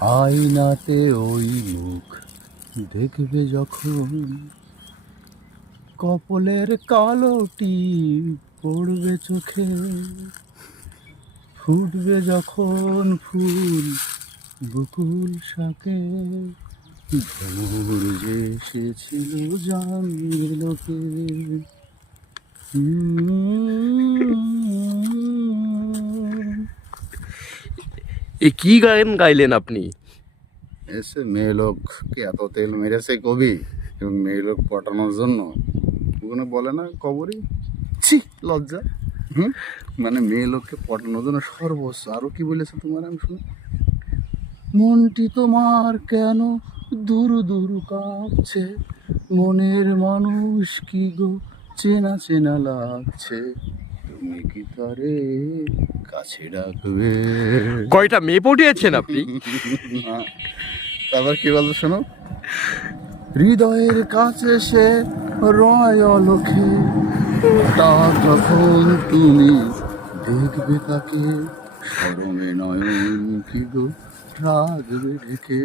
আয়নাতে ওই মুখ দেখবে যখন, কপলের কালোটি পড়বে চোখে, ফুটবে যখন ফুল বকুল শাকে, ভোর যে এসেছিল জানবে লোকে। এ কি গান গাইলেন আপনি? এসে মেয়ে লোককে এত তেল মেরেছে কবি, এবং মেয়ে লোক পটানোর জন্য ওখানে বলে না কবরই, ছি লজ্জা। মানে মেয়ে লোককে পটানোর জন্য সর্বস্ব। আরো কি বলেছে তোমার আমি শুনি, মনটি তোমার কেন দূর দূর কাঁপছে, মনের মানুষ কি গো চেনা চেনা লাগছে, তুমি কি তারে কাছে ডাকবে? কয়টা মেয়ে পটিয়েছেন আপনি? তারপর কি বলতো শোনো, হৃদয়ের কাছে সে রয় অলখে, হঠাৎ যখন তুমি দেখবে তাকে, শরমে নয়ন কি গো রাখবে ঢেকে।